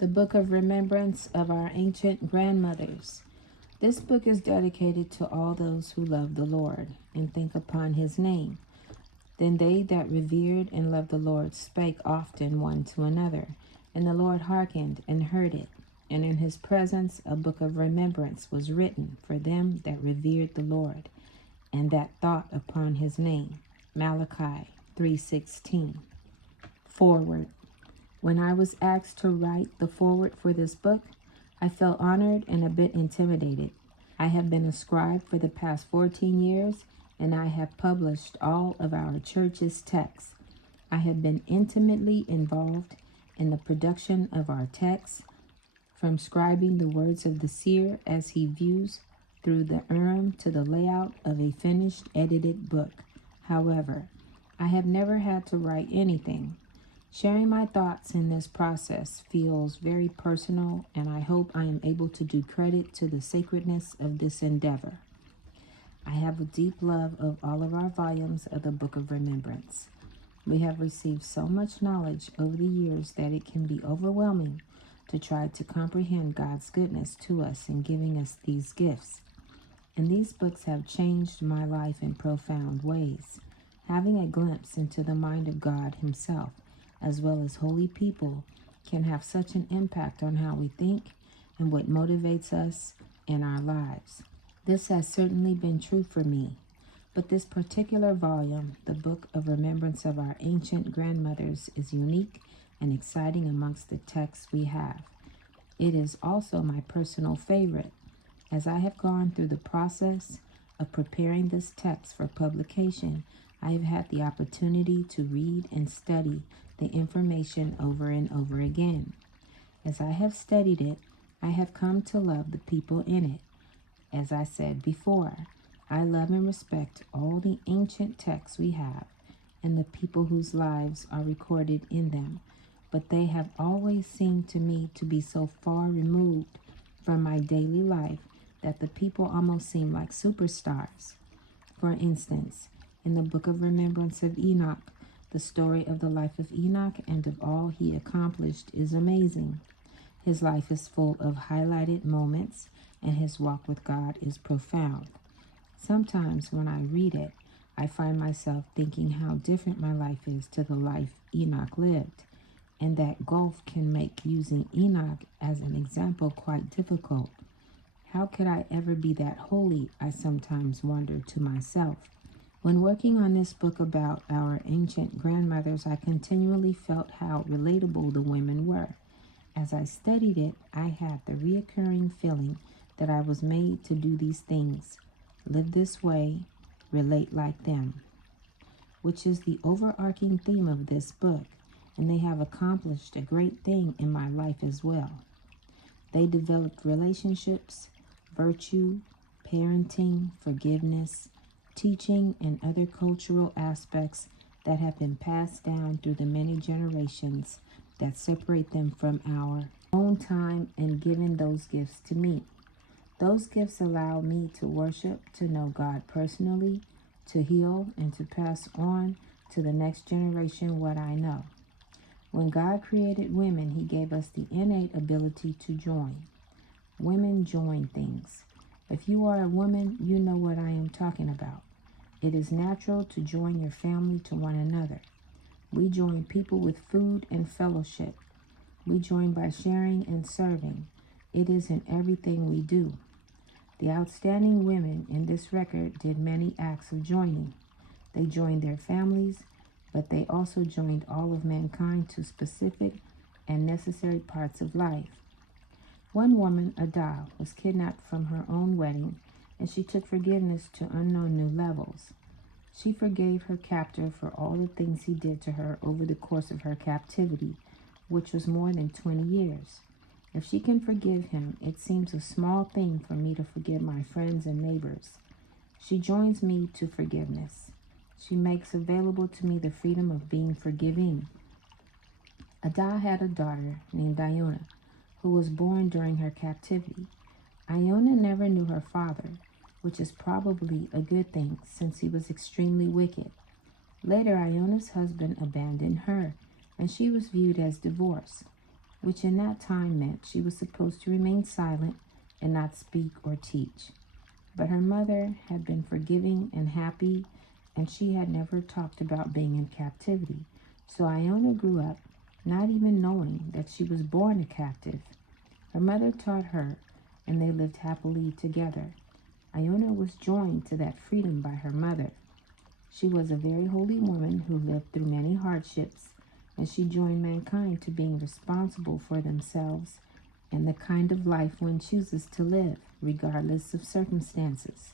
The Book of Remembrance of Our Ancient Grandmothers. This book is dedicated to all those who love the Lord and think upon his name. Then they that revered and loved the Lord spake often one to another, and the Lord hearkened and heard it. And in his presence a book of remembrance was written for them that revered the Lord, and that thought upon his name. Malachi 3:16. Forward. When I was asked to write the foreword for this book, I felt honored and a bit intimidated. I have been a scribe for the past 14 years, and I have published all of our church's texts. I have been intimately involved in the production of our texts, from scribing the words of the seer as he views through the Urim to the layout of a finished edited book. However, I have never had to write anything. Sharing my thoughts in this process feels very personal, and I hope I am able to do credit to the sacredness of this endeavor. I have a deep love of all of our volumes of the Book of Remembrance. We have received so much knowledge over the years that it can be overwhelming to try to comprehend God's goodness to us in giving us these gifts. And these books have changed my life in profound ways. Having a glimpse into the mind of God himself, as well as holy people, can have such an impact on how we think and what motivates us in our lives. This has certainly been true for me, but this particular volume, the Book of Remembrance of Our Ancient Grandmothers, is unique and exciting amongst the texts we have. It is also my personal favorite. As I have gone through the process of preparing this text for publication, I have had the opportunity to read and study the information over and over again. As I have studied it, I have come to love the people in it. As I said before, I love and respect all the ancient texts we have and the people whose lives are recorded in them, but they have always seemed to me to be so far removed from my daily life that the people almost seem like superstars. For instance, in the Book of Remembrance of Enoch, the story of the life of Enoch and of all he accomplished is amazing. His life is full of highlighted moments, and his walk with God is profound. Sometimes when I read it, I find myself thinking how different my life is to the life Enoch lived, and that gulf can make using Enoch as an example quite difficult. How could I ever be that holy, I sometimes wonder to myself. When working on this book about our ancient grandmothers, I continually felt how relatable the women were. As I studied it, I had the reoccurring feeling that I was made to do these things, live this way, relate like them, which is the overarching theme of this book, and they have accomplished a great thing in my life as well. They developed relationships, virtue, parenting, forgiveness, teaching, and other cultural aspects that have been passed down through the many generations that separate them from our own time, and given those gifts to me. Those gifts allow me to worship, to know God personally, to heal, and to pass on to the next generation what I know. When God created women, he gave us the innate ability to join. Women join things. If you are a woman, you know what I am talking about. It is natural to join your family to one another. We join people with food and fellowship. We join by sharing and serving. It is in everything we do. The outstanding women in this record did many acts of joining. They joined their families, but they also joined all of mankind to specific and necessary parts of life. One woman, Ada, was kidnapped from her own wedding, and she took forgiveness to unknown new levels. She forgave her captor for all the things he did to her over the course of her captivity, which was more than 20 years. If she can forgive him, it seems a small thing for me to forgive my friends and neighbors. She joins me to forgiveness. She makes available to me the freedom of being forgiving. Ada had a daughter named Iona, who was born during her captivity. Iona never knew her father, which is probably a good thing since he was extremely wicked. Later, Iona's husband abandoned her, and she was viewed as divorced. which in that time meant she was supposed to remain silent and not speak or teach. But her mother had been forgiving and happy, and she had never talked about being in captivity. So Iona grew up not even knowing that she was born a captive. Her mother taught her, and they lived happily together. Iona was joined to that freedom by her mother. She was a very holy woman who lived through many hardships, and she joined mankind to being responsible for themselves and the kind of life one chooses to live, regardless of circumstances.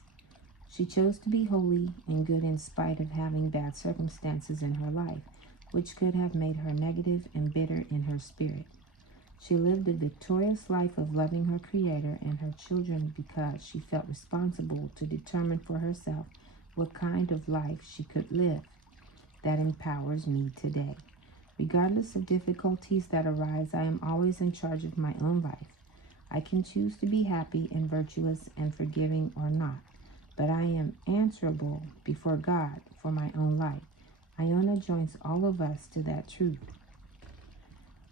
She chose to be holy and good in spite of having bad circumstances in her life, which could have made her negative and bitter in her spirit. She lived a victorious life of loving her Creator and her children because she felt responsible to determine for herself what kind of life she could live. That empowers me today. Regardless of difficulties that arise, I am always in charge of my own life. I can choose to be happy and virtuous and forgiving or not, but I am answerable before God for my own life. Iona joins all of us to that truth.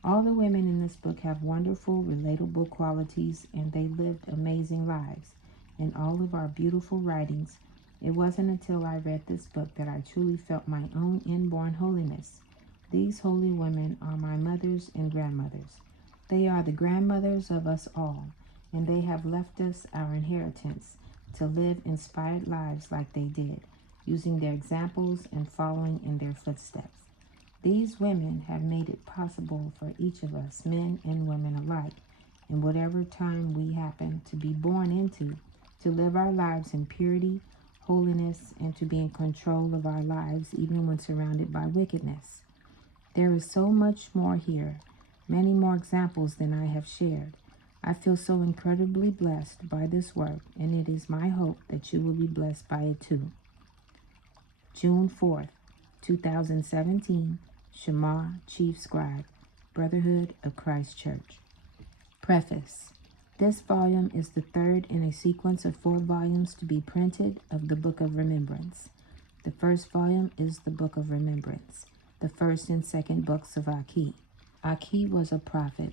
All the women in this book have wonderful, relatable qualities, and they lived amazing lives. In all of our beautiful writings, it wasn't until I read this book that I truly felt my own inborn holiness. These holy women are my mothers and grandmothers. They are the grandmothers of us all, and they have left us our inheritance to live inspired lives like they did, using their examples and following in their footsteps. These women have made it possible for each of us, men and women alike, in whatever time we happen to be born into, to live our lives in purity, holiness, and to be in control of our lives even when surrounded by wickedness. There is so much more here, many more examples than I have shared. I feel so incredibly blessed by this work, and it is my hope that you will be blessed by it too. June 4th, 2017, Shema, Chief Scribe, Brotherhood of Christ Church. Preface. This volume is the third in a sequence of 4 volumes to be printed of the Book of Remembrance. The first volume is the Book of Remembrance, the first and second books of Kahee. Kahee was a prophet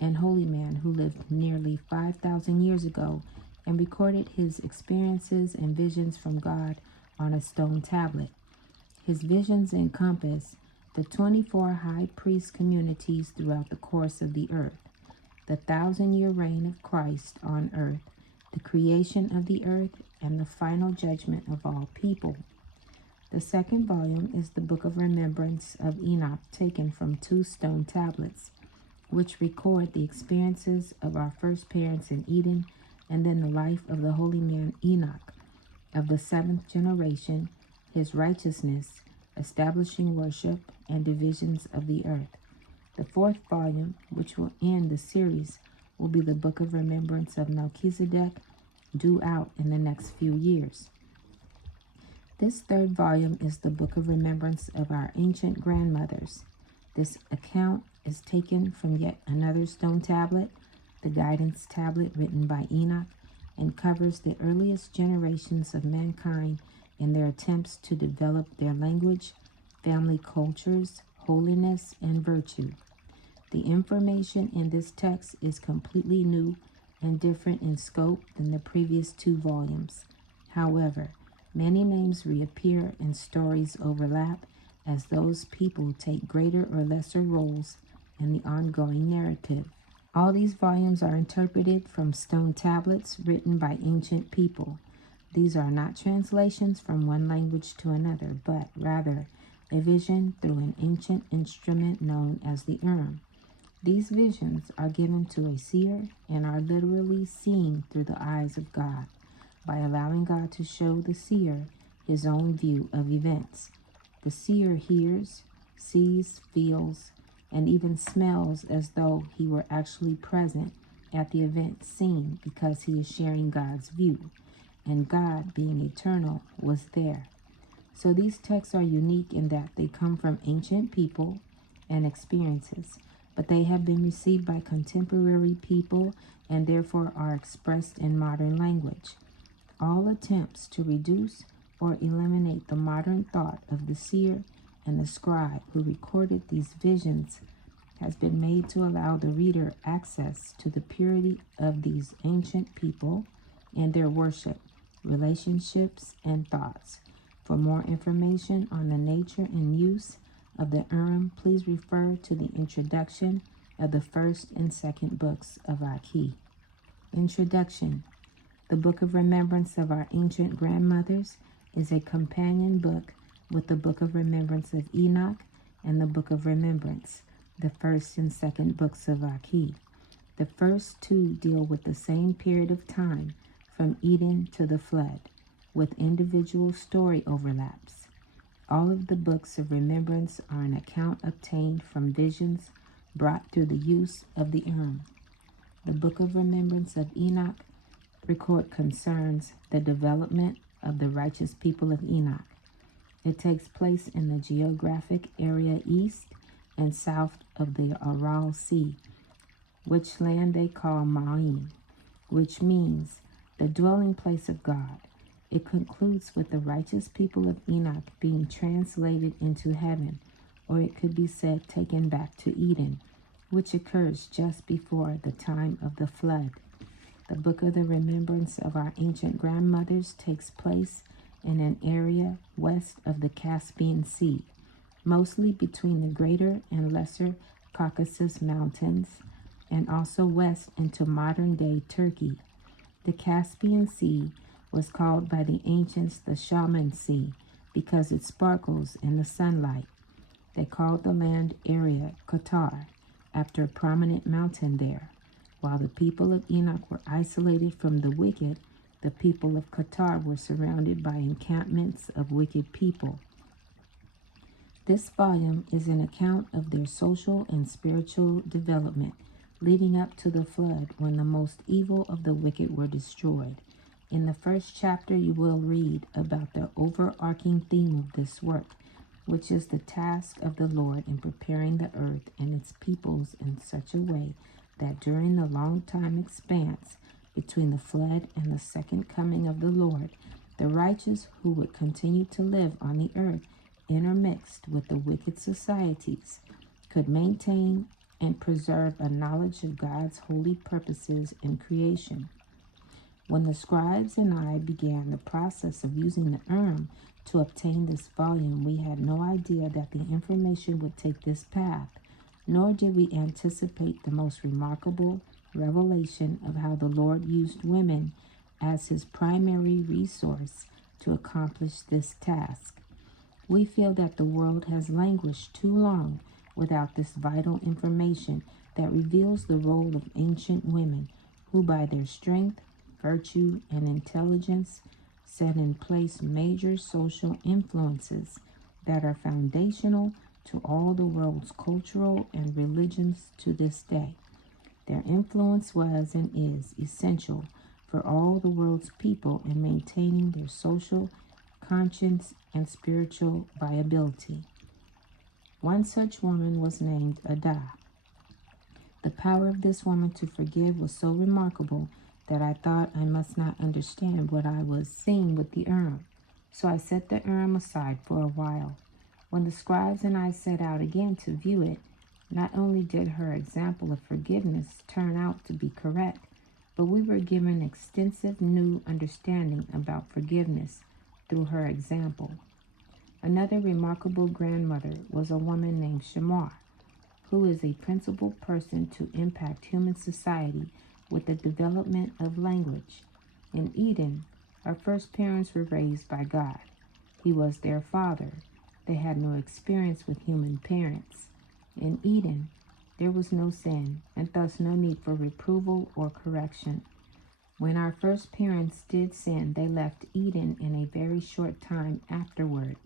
and holy man who lived nearly 5,000 years ago and recorded his experiences and visions from God on a stone tablet. His visions encompass the 24 high priest communities throughout the course of the earth, the 1,000-year reign of Christ on earth, the creation of the earth, and the final judgment of all people. The second volume is the Book of Remembrance of Enoch, taken from 2 stone tablets, which record the experiences of our first parents in Eden, and then the life of the holy man Enoch, of the 7th generation, his righteousness, establishing worship, and divisions of the earth. The 4th volume, which will end the series, will be the Book of Remembrance of Melchizedek, due out in the next few years. This 3rd volume is the Book of Remembrance of our ancient grandmothers. This account is taken from yet another stone tablet, the guidance tablet written by Enoch, and covers the earliest generations of mankind in their attempts to develop their language, family cultures, holiness, and virtue. The information in this text is completely new and different in scope than the previous 2 volumes. However, many names reappear and stories overlap as those people take greater or lesser roles in the ongoing narrative. All these volumes are interpreted from stone tablets written by ancient people. These are not translations from one language to another, but rather a vision through an ancient instrument known as the urn. These visions are given to a seer and are literally seen through the eyes of God, by allowing God to show the seer his own view of events. The seer hears, sees, feels, and even smells as though he were actually present at the event seen, because he is sharing God's view, and God, being eternal, was there. So these texts are unique in that they come from ancient people and experiences, but they have been received by contemporary people and therefore are expressed in modern language. All attempts to reduce or eliminate the modern thought of the seer and the scribe who recorded these visions has been made to allow the reader access to the purity of these ancient people and their worship, relationships, and thoughts. For more information on the nature and use of the Urim, please refer to the introduction of the first and second books of Kahee. Introduction. The Book of Remembrance of Our Ancient Grandmothers is a companion book with the Book of Remembrance of Enoch and the Book of Remembrance, the first and second books of Kahee. The first two deal with the same period of time from Eden to the flood, with individual story overlaps. All of the books of remembrance are an account obtained from visions brought through the use of the Urim. The Book of Remembrance of Enoch concerns the development of the righteous people of Enoch. It takes place in the geographic area east and south of the Ariel Sea, which land they call Maween, which means the dwelling place of God. It concludes with the righteous people of Enoch being translated into heaven, or it could be said taken back to Eden, which occurs just before the time of the flood. The Book of the Remembrance of Our Ancient Grandmothers takes place in an area west of the Caspian Sea, mostly between the Greater and Lesser Caucasus Mountains, and also west into modern-day Turkey. The Caspian Sea was called by the ancients the Shaman Sea because it sparkles in the sunlight. They called the land area Qatar, after a prominent mountain there. While the people of Enoch were isolated from the wicked, the people of Qatar were surrounded by encampments of wicked people. This volume is an account of their social and spiritual development leading up to the flood, when the most evil of the wicked were destroyed. In the first chapter, you will read about the overarching theme of this work, which is the task of the Lord in preparing the earth and its peoples in such a way that during the long time expanse between the flood and the second coming of the Lord, the righteous who would continue to live on the earth intermixed with the wicked societies could maintain and preserve a knowledge of God's holy purposes in creation. When the scribes and I began the process of using the Urim to obtain this volume, we had no idea that the information would take this path, nor did we anticipate the most remarkable revelation of how the Lord used women as his primary resource to accomplish this task. We feel that the world has languished too long without this vital information that reveals the role of ancient women who, by their strength, virtue, and intelligence, set in place major social influences that are foundational to all the world's cultural and religions to this day. Their influence was and is essential for all the world's people in maintaining their social conscience and spiritual viability. One such woman was named Elda. The power of this woman to forgive was so remarkable that I thought I must not understand what I was seeing with the Urim. So I set the Urim aside for a while. When the scribes and I set out again to view it, not only did her example of forgiveness turn out to be correct, but we were given extensive new understanding about forgiveness through her example. Another remarkable grandmother was a woman named Shem, who is a principal person to impact human society with the development of language. In Eden, our first parents were raised by God. He was their father. They had no experience with human parents. In Eden, there was no sin, and thus no need for reproval or correction. When our first parents did sin, they left Eden in a very short time afterward.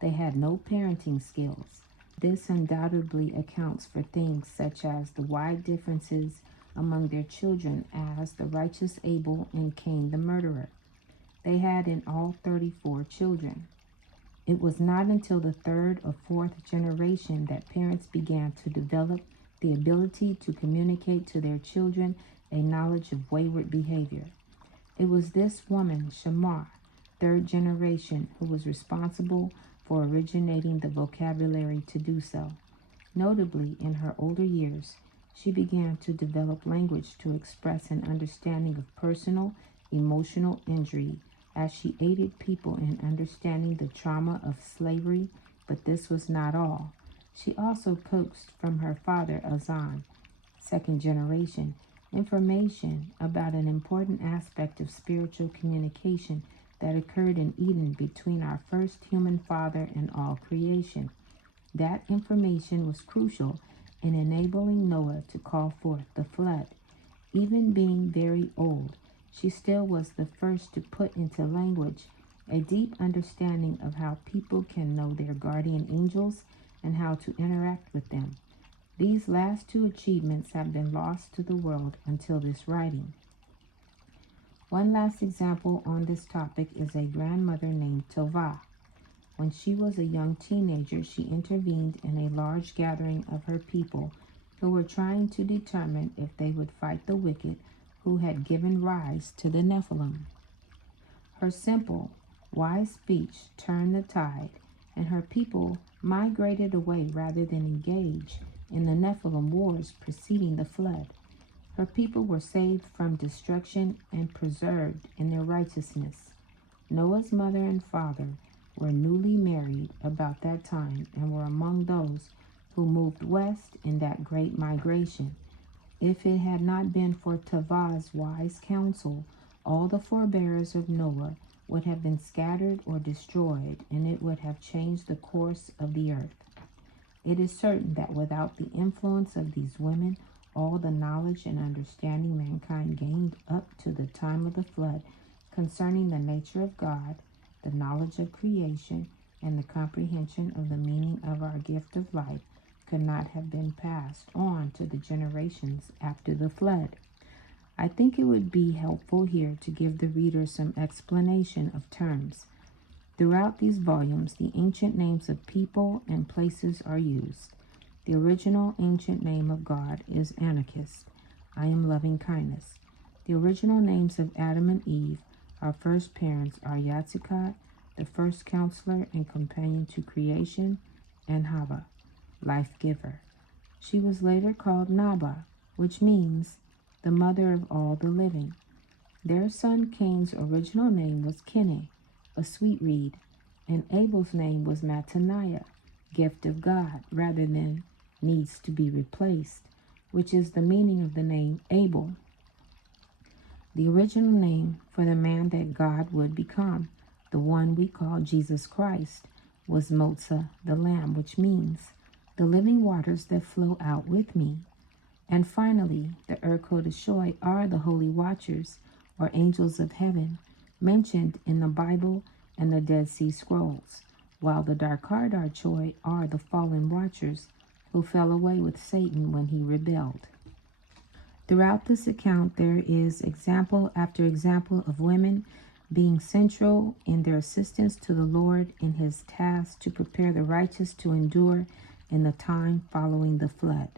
They had no parenting skills. This undoubtedly accounts for things such as the wide differences among their children, as the righteous Abel and Cain the murderer. They had in all 34 children. It was not until the third or fourth generation that parents began to develop the ability to communicate to their children a knowledge of wayward behavior. It was this woman, Shem, third generation, who was responsible for originating the vocabulary to do so. Notably, in her older years, she began to develop language to express an understanding of personal, emotional injury as she aided people in understanding the trauma of slavery, but this was not all. She also coaxed from her father, Azan, second generation, information about an important aspect of spiritual communication that occurred in Eden between our first human father and all creation. That information was crucial in enabling Noah to call forth the flood. Even being very old, she still was the first to put into language a deep understanding of how people can know their guardian angels and how to interact with them. These last two achievements have been lost to the world until this writing. One last example on this topic is a grandmother named Chavah. When she was a young teenager, she intervened in a large gathering of her people who were trying to determine if they would fight the wicked who had given rise to the Nephilim. Her simple, wise speech turned the tide, and her people migrated away rather than engage in the Nephilim wars preceding the flood. Her people were saved from destruction and preserved in their righteousness. Noah's mother and father were newly married about that time and were among those who moved west in that great migration. If it had not been for Chavah's wise counsel, all the forebears of Noah would have been scattered or destroyed, and it would have changed the course of the earth. It is certain that without the influence of these women, all the knowledge and understanding mankind gained up to the time of the flood concerning the nature of God, the knowledge of creation, and the comprehension of the meaning of our gift of life could not have been passed on to the generations after the flood. I think it would be helpful here to give the reader some explanation of terms. Throughout these volumes, the ancient names of people and places are used. The original ancient name of God is Anokeesed, I am loving kindness. The original names of Adam and Eve, our first parents, are Yatsekawd, the first counselor and companion to creation, and Chavah, life giver. She was later called Naba, which means the mother of all the living. Their son Cain's original name was Kenneh, a sweet reed, and Abel's name was Matteniah, gift of God, rather than needs to be replaced, which is the meaning of the name Abel. The original name for the man that God would become, the one we call Jesus Christ, was Motsah, the Lamb, which means the living waters that flow out with me. And finally, the Yahawahshi are the holy watchers, or angels of heaven, mentioned in the Bible and the Dead Sea Scrolls, while the Yahawahshi are the fallen watchers who fell away with Satan when he rebelled. Throughout this account, there is example after example of women being central in their assistance to the Lord in his task to prepare the righteous to endure in the time following the flood.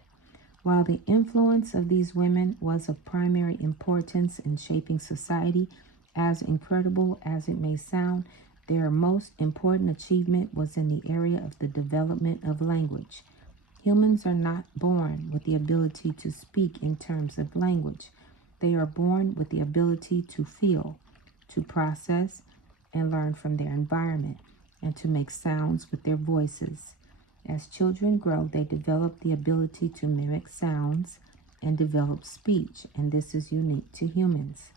While the influence of these women was of primary importance in shaping society, as incredible as it may sound, their most important achievement was in the area of the development of language. Humans are not born with the ability to speak in terms of language. They are born with the ability to feel, to process, and learn from their environment, and to make sounds with their voices. As children grow, they develop the ability to mimic sounds and develop speech, and this is unique to humans.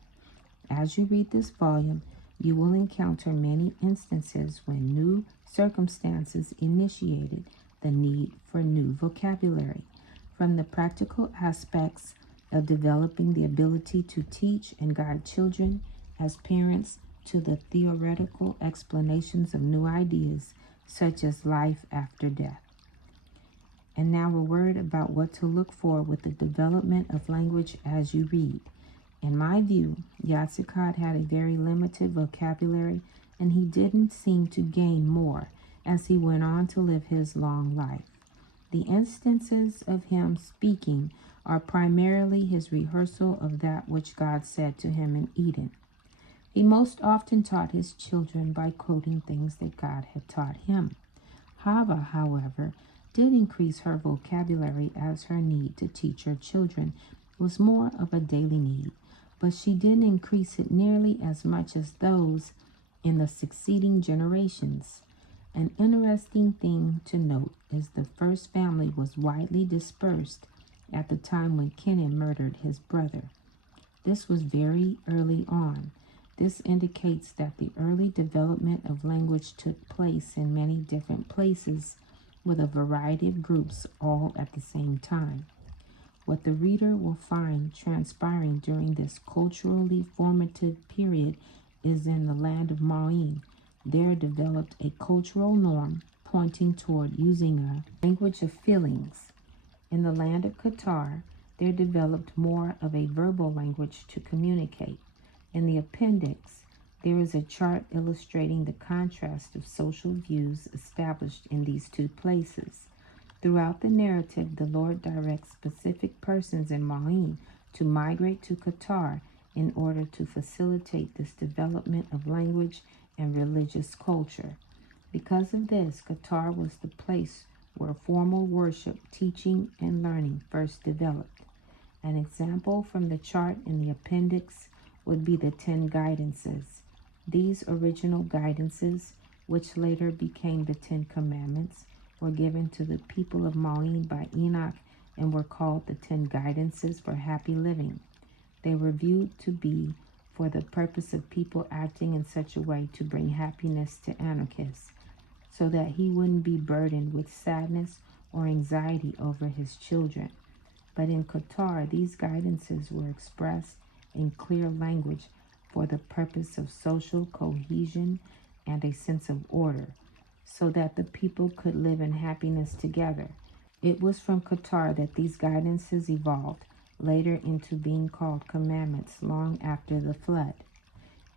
As you read this volume, you will encounter many instances when new circumstances initiated the need for new vocabulary, from the practical aspects of developing the ability to teach and guide children as parents to the theoretical explanations of new ideas such as life after death. And now a word about what to look for with the development of language as you read. In my view, Yaatsekawd had a very limited vocabulary, and he didn't seem to gain more as he went on to live his long life. The instances of him speaking are primarily his rehearsal of that which God said to him in Eden. He most often taught his children by quoting things that God had taught him. Chavah, however, did increase her vocabulary, as her need to teach her children was more of a daily need, but she didn't increase it nearly as much as those in the succeeding generations. An interesting thing to note is the first family was widely dispersed at the time when Kenneh murdered his brother. This was very early on. This indicates that the early development of language took place in many different places with a variety of groups all at the same time. What the reader will find transpiring during this culturally formative period is in the land of Maween. There developed a cultural norm pointing toward using a language of feelings. In the land of Qatar, there developed more of a verbal language to communicate. In the appendix, there is a chart illustrating the contrast of social views established in these two places. Throughout the narrative, the Lord directs specific persons in Maween to migrate to Qatar in order to facilitate this development of language and religious culture. Because of this, Qatar was the place where formal worship, teaching, and learning first developed. An example from the chart in the appendix would be the 10 guidances. These original guidances, which later became the 10 Commandments, were given to the people of Maween by Enoch and were called the 10 guidances for happy living. They were viewed to be for the purpose of people acting in such a way to bring happiness to Anokeesed, so that he wouldn't be burdened with sadness or anxiety over his children. But in Qatar, these guidances were expressed in clear language for the purpose of social cohesion and a sense of order, so that the people could live in happiness together. It was from Qatar that these guidances evolved later into being called commandments long after the flood.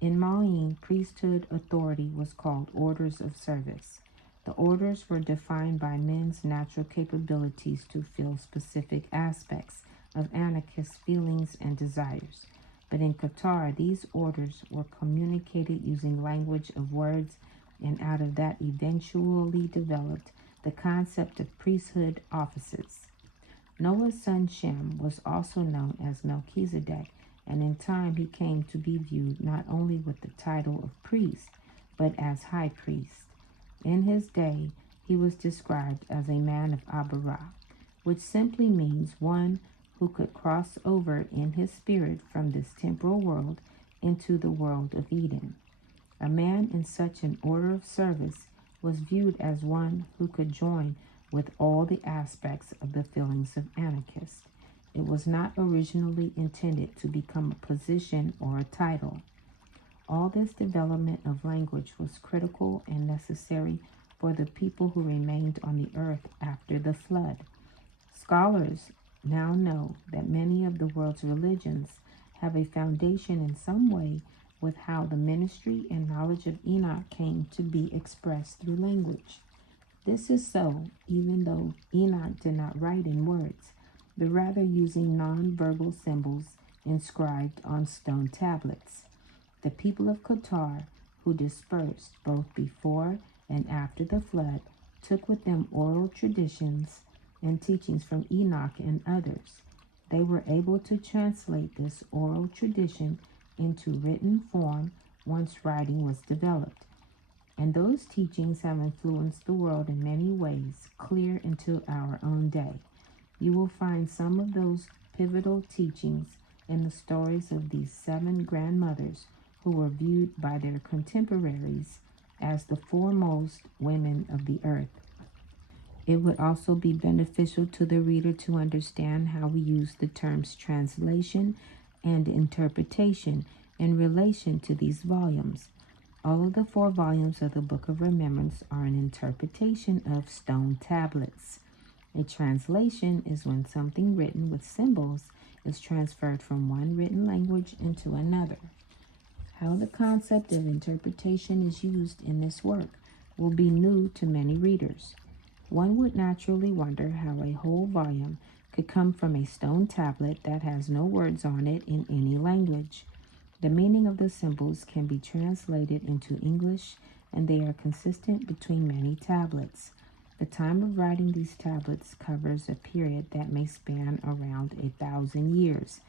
In Maween, priesthood authority was called orders of service. The orders were defined by men's natural capabilities to feel specific aspects of Anokeest's feelings and desires. But in Qatar, these orders were communicated using language of words, and out of that eventually developed the concept of priesthood offices. Noah's son Shem was also known as Melchizedek, and in time he came to be viewed not only with the title of priest, but as high priest. In his day, he was described as a man of Abarah, which simply means one who could cross over in his spirit from this temporal world into the world of Eden. A man in such an order of service was viewed as one who could join with all the aspects of the feelings of Anokeesed. It was not originally intended to become a position or a title. All this development of language was critical and necessary for the people who remained on the earth after the flood. Scholars now know that many of the world's religions have a foundation in some way with how the ministry and knowledge of Enoch came to be expressed through language. This is so even though Enoch did not write in words, but rather using non-verbal symbols inscribed on stone tablets. The people of Qatar, who dispersed both before and after the flood, took with them oral traditions and teachings from Enoch and others. They were able to translate this oral tradition into written form once writing was developed. And those teachings have influenced the world in many ways, clear until our own day. You will find some of those pivotal teachings in the stories of these 7 grandmothers who were viewed by their contemporaries as the foremost women of the earth. It would also be beneficial to the reader to understand how we use the terms translation and interpretation in relation to these volumes. All of the 4 volumes of the Book of Remembrance are an interpretation of stone tablets. A translation is when something written with symbols is transferred from one written language into another. How the concept of interpretation is used in this work will be new to many readers. One would naturally wonder how a whole volume could come from a stone tablet that has no words on it in any language. The meaning of the symbols can be translated into English, and they are consistent between many tablets. The time of writing these tablets covers a period that may span around 1,000 years,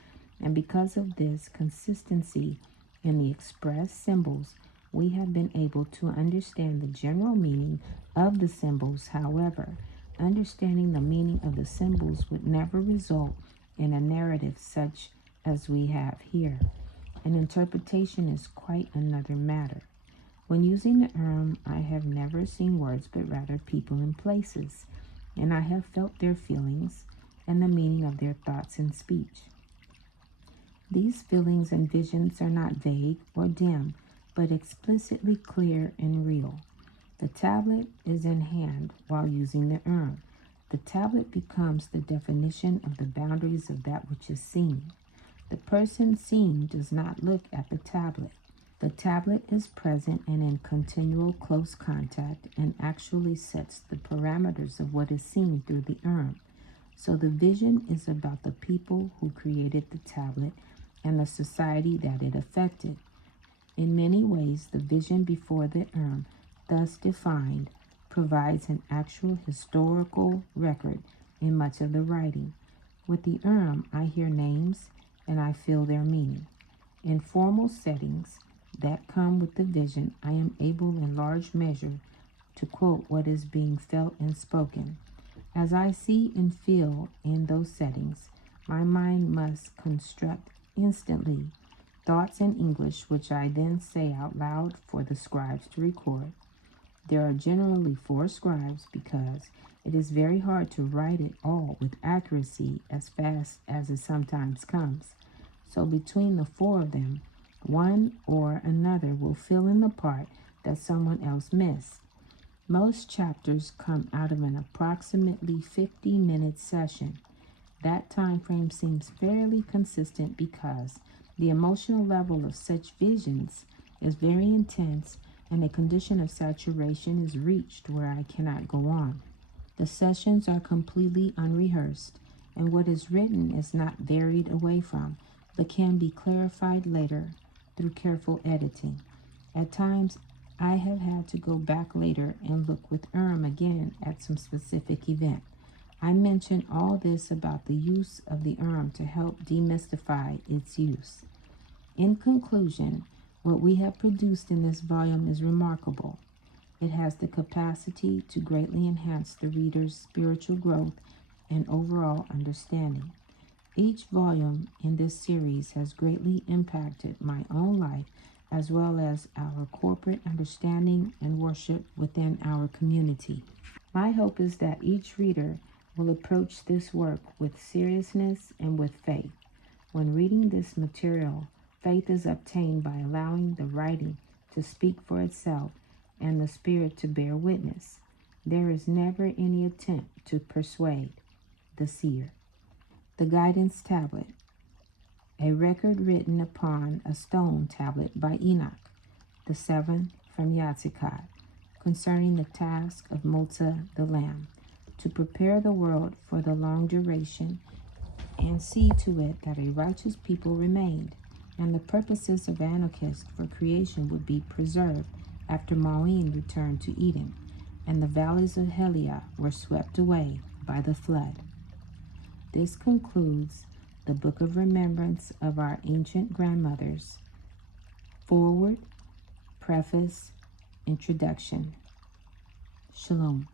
and because of this consistency in the expressed symbols, we have been able to understand the general meaning of the symbols. However, understanding the meaning of the symbols would never result in a narrative such as we have here. An interpretation is quite another matter. When using the I have never seen words but rather people and places, and I have felt their feelings and the meaning of their thoughts and speech. These feelings and visions are not vague or dim, but explicitly clear and real. The tablet is in hand while using the The tablet becomes the definition of the boundaries of that which is seen. The person seen does not look at the tablet. The tablet is present and in continual close contact and actually sets the parameters of what is seen through the So the vision is about the people who created the tablet and the society that it affected. In many ways, the vision before the thus defined, provides an actual historical record in much of the writing. With the I hear names and I feel their meaning. In formal settings that come with the vision, I am able in large measure to quote what is being felt and spoken. As I see and feel in those settings, my mind must construct instantly thoughts in English, which I then say out loud for the scribes to record. There are generally 4 scribes because it is very hard to write it all with accuracy as fast as it sometimes comes. So between the 4 of them, one or another will fill in the part that someone else missed. Most chapters come out of an approximately 50-minute session. That time frame seems fairly consistent because the emotional level of such visions is very intense and a condition of saturation is reached where I cannot go on. The sessions are completely unrehearsed, and what is written is not varied away from, but can be clarified later through careful editing. At times, I have had to go back later and look with again at some specific event. I mention all this about the use of the to help demystify its use. In conclusion, what we have produced in this volume is remarkable. It has the capacity to greatly enhance the reader's spiritual growth and overall understanding. Each volume in this series has greatly impacted my own life as well as our corporate understanding and worship within our community. My hope is that each reader will approach this work with seriousness and with faith. When reading this material, faith is obtained by allowing the writing to speak for itself and the Spirit to bear witness. There is never any attempt to persuade the seer. The Guidance Tablet, a record written upon a stone tablet by Enoch, the 7th from Yaatsekawd, concerning the task of Motsah the Lamb, to prepare the world for the long duration and see to it that a righteous people remained, and the purposes of Anokeesed for creation would be preserved after Maween returned to Eden, and the valleys of Yashiyah were swept away by the flood. This concludes the Book of Remembrance of our ancient grandmothers. Forward, Preface, Introduction. Shalom.